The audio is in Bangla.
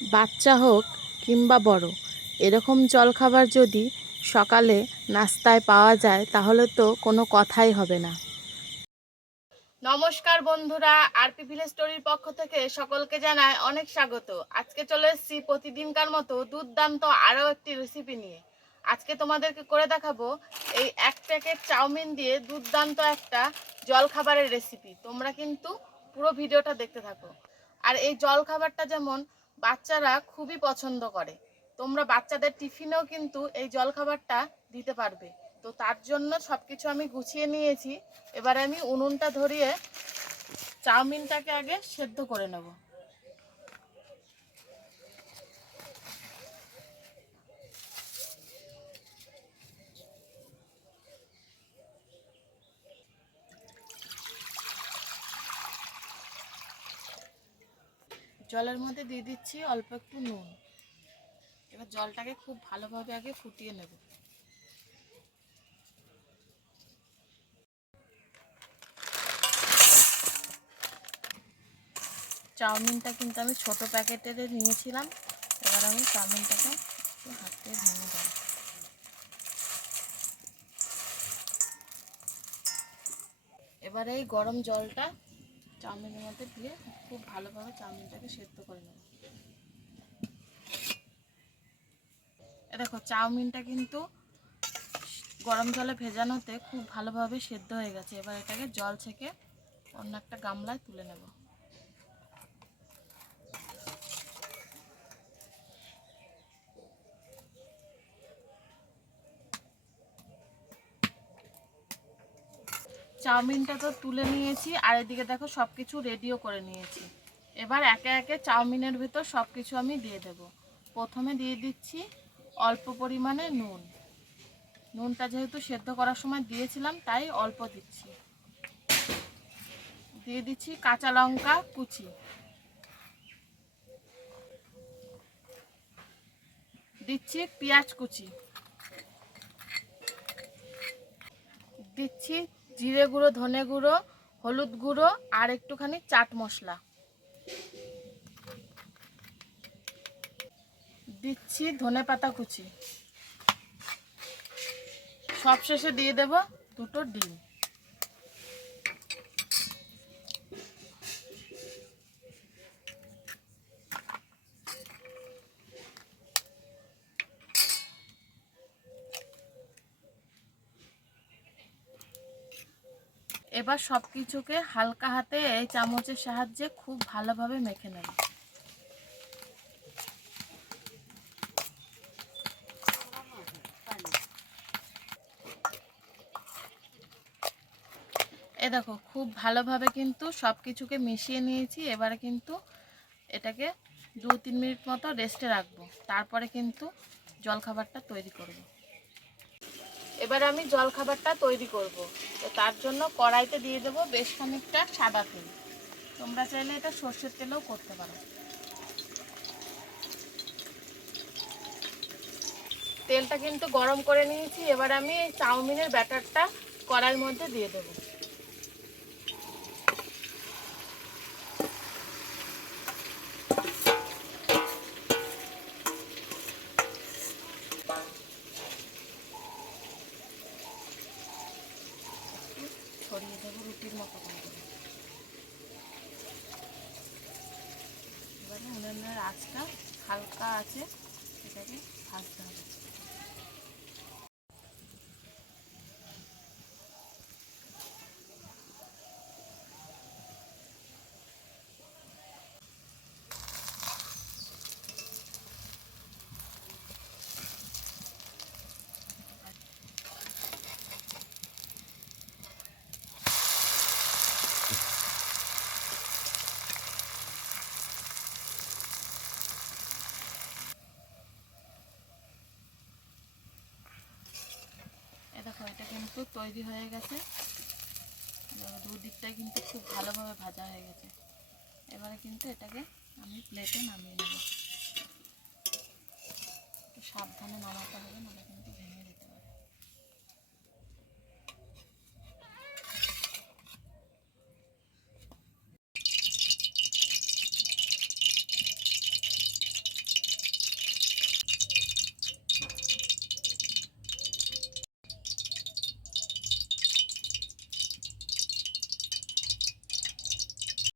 বাচ্চা হোক কিংবা বড়, এরকম জলখাবার যদি সকালে নাস্তায় পাওয়া যায় তাহলে তো কোনো কথাই হবে না। নমস্কার বন্ধুরা, আরপি ভিলেজ স্টোরির পক্ষ থেকে সকলকে জানায় অনেক স্বাগত। আজকে চলে এসেছি প্রতিদিনকার মতো দুর্দান্ত আরও একটি রেসিপি নিয়ে। আজকে তোমাদেরকে করে দেখাবো এই এক প্যাকেট চাউমিন দিয়ে দুর্দান্ত একটা জলখাবারের রেসিপি। তোমরা কিন্তু পুরো ভিডিওটা দেখতে থাকো। আর এই জলখাবারটা যেমন বাচ্চারা খুবই পছন্দ করে, তোমরা বাচ্চাদের টিফিনেও কিন্তু এই জলখাবারটা দিতে পারবে। তো তার জন্য সব কিছু আমি গুছিয়ে নিয়েছি। এবার আমি উনুনটা ধরিয়ে চাউমিনটাকে আগে সেদ্ধ করে নেব। জলের মধ্যে দিয়ে দিচ্ছি অল্প একটু নুন। এবার জলটাকে খুব ভালোভাবে আগে ফুটিয়ে নেব। চাউমিনটা কিন্তু আমি ছোট প্যাকেটের নিয়েছিলাম। এবার আমি চাউমিনটাকে একটু হাত দিয়ে ভেঙে দেব। এবার এই গরম জলটা চাউমিনের মধ্যে দিয়ে খুব ভালোভাবে চাউমিনটাকে সেদ্ধ করে নেব। দেখো চাউমিনটা কিন্তু গরম জলে ভেজানোতে খুব ভালোভাবে সেদ্ধ হয়ে গেছে। এবার এটাকে জল ছেঁকে অন্য একটা গামলায় তুলে নেব। চাউমিনটা তো তুলে নিয়েছি, আর এদিকে দেখো সব কিছু রেডিও করে নিয়েছি। এবার একে একে চাউমিনের ভিতর সব কিছু আমি দিয়ে দেব। প্রথমে দিয়ে দিচ্ছি অল্প পরিমাণে নুন। নুনটা যেহেতু সেদ্ধ করার সময় দিয়েছিলাম তাই অল্প দিচ্ছি। দিয়ে দিচ্ছি কাঁচা লঙ্কা কুচি, দিচ্ছি পেঁয়াজ কুচি, দিচ্ছি জিরে গুঁড়ো, ধনে গুঁড়ো, হলুদ গুঁড়ো আর একটুখানি চাট মশলা, দিচ্ছি ধনেপাতা কুচি, সবশেষে দিয়ে দেব দুটো ডিম। এবার সব কিছুকে হালকা হাতে এই চামচের সাহায্যে খুব ভালোভাবে মেখে নেব। এ দেখো খুব ভালোভাবে কিন্তু সব কিছুকে মিশিয়ে নিয়েছি। এবারে কিন্তু এটাকে 2-3 মিনিট মতো রেস্টে রাখবো, তারপরে কিন্তু জলখাবারটা তৈরি করব। এবার আমি জলখাবারটা তৈরি করব। তো তার জন্য কড়াইতে দিয়ে দেবো বেশ খানিকটা সাদা তেল। তোমরা চাইলে এটা সর্ষের তেলেও করতে পারো। তেলটা কিন্তু গরম করে নিয়েছি। এবার আমি এই চাউমিনের ব্যাটারটা কড়াইয়ের মধ্যে দিয়ে দেবো। ছড়িয়ে দেবো রুটির মতো করে দেবো। এবারে উনুনের আঁচটা হালকা আছে, এটাকে ভাজতে হবে। দেখো এটা কিন্তু তৈরি হয়ে গেছে। দুদিকটাই কিন্তু খুব ভালোভাবে ভাজা হয়ে গেছে। এবারে কিন্তু এটাকে আমি প্লেটে নামিয়ে নেব। সাবধানে নামাতে হবে।